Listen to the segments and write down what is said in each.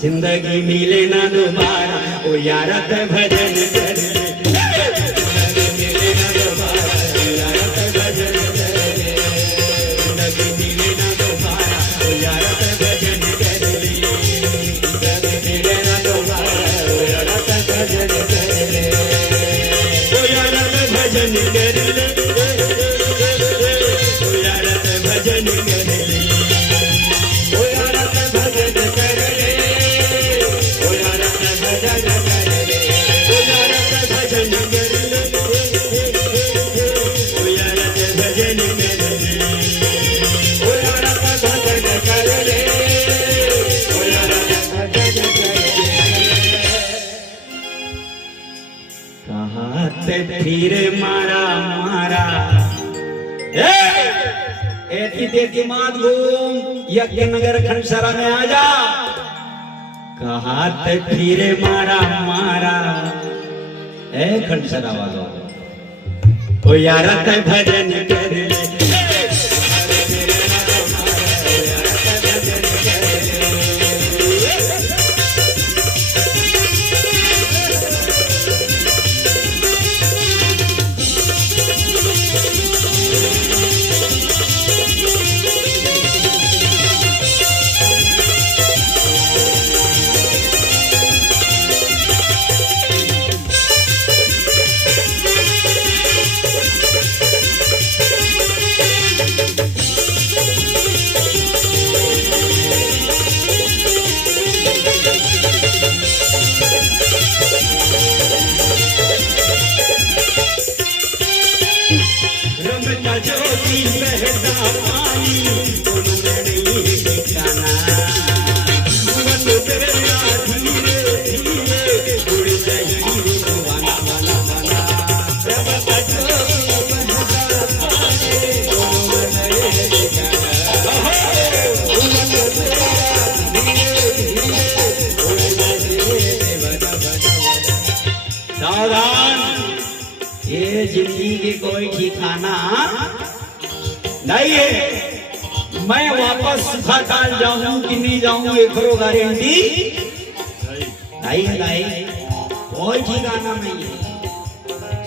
जिंदगी मिले ना दोबारा ओ यारा ते भजन कर जिंदगी मिले ना दोबारा ओ यारा ते भजन कर जिंदगी मिले ना दोबारा ओ यारा ते भजन कर जिंदगी मिले ना दोबारा ओ यारा ते भजन कर ओ यारा ते भजन कर ओ यारा ते भजन कर फिर मारा मारा ऐसी तेती मात घूम यज्ञ नगर खंडसरा में आ जा कहा ते फिर मारा मारा ए खंडसरा वालों ओ यारा ते भजन कर जिंदगी के कोई ठिकाना नहीं है। मैं वापस सुखाताल जाऊं कि नहीं जाऊं एक करो गारंटी नहीं है। नहीं कोई ठिकाना नहीं है।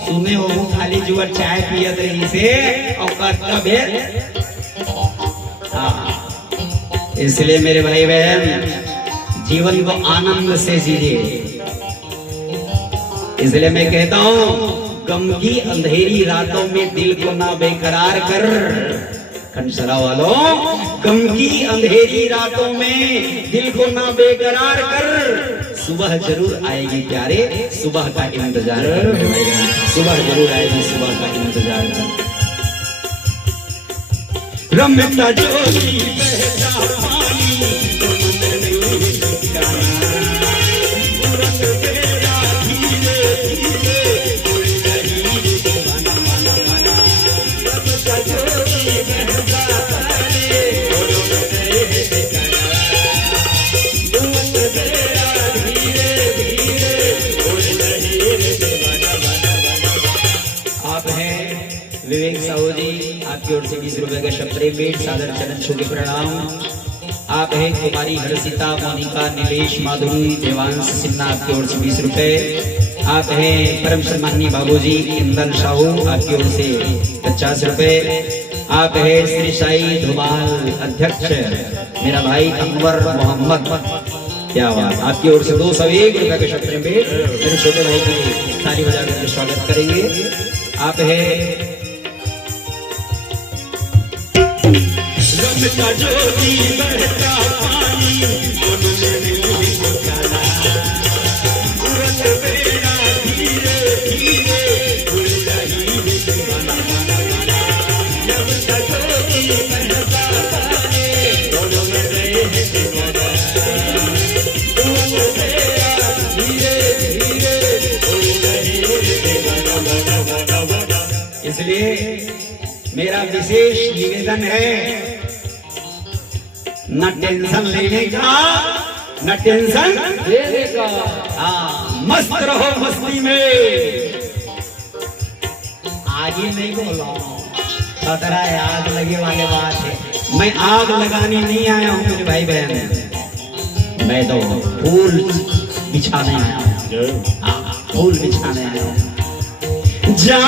सुने हो खाली जुआ चाय पिया रही से औकात का भेद। इसलिए मेरे भाई बहन जीवन को आनंद से जीजिए। इसलिए मैं कहता हूं गम की अंधेरी रातों में दिल को ना बेकरार कर खंडसरा वालों गम की अंधेरी रातों में दिल को ना बेकरार कर सुबह जरूर आएगी प्यारे सुबह का इंतजार कर सुबह जरूर आएगी सुबह का इंतजार कर रमता ज्योति बहता पानी विवेक साहू जी आपकी ओर से 20 रुपए का शब्द भेंट सादर चरण छू के प्रणाम। आप हैं कुमारी हर्षिता मोनिका निलेश माधुरी देवांश सिन्हा आपकी ओर से 20 रुपए। आप हैं परम सम्माननीय बाबूजी इंदन साहू आपकी ओर से 50 रुपए। आप हैं श्री साई धुमाल अध्यक्ष मेरा भाई अकबर मोहम्मद क्या बात आपकी ओर से 201 रुपए के शब्द भेंट मेरे छोटे भाई की ताली बजाकर के स्वागत करेंगे। आप है रमता ज्योति बहता पानी उड़त बेड़ा धीरे धीरे उड़ रही रमता ज्योति बहता पानी दोनों में रहे उड़त बेड़ा धीरे धीरे उड़ रही। इसलिए मेरा विशेष निवेदन है न टेंशन लेने का न टेंशन देने का। मस्त रहो मस्ती में आगे नहीं बोलो खतरा है आग लगे वाले बात है। मैं आग लगाने नहीं आया हूँ मेरे भाई बहन, मैं तो फूल बिछाने आया हूँ, फूल बिछाने आया हूँ। जा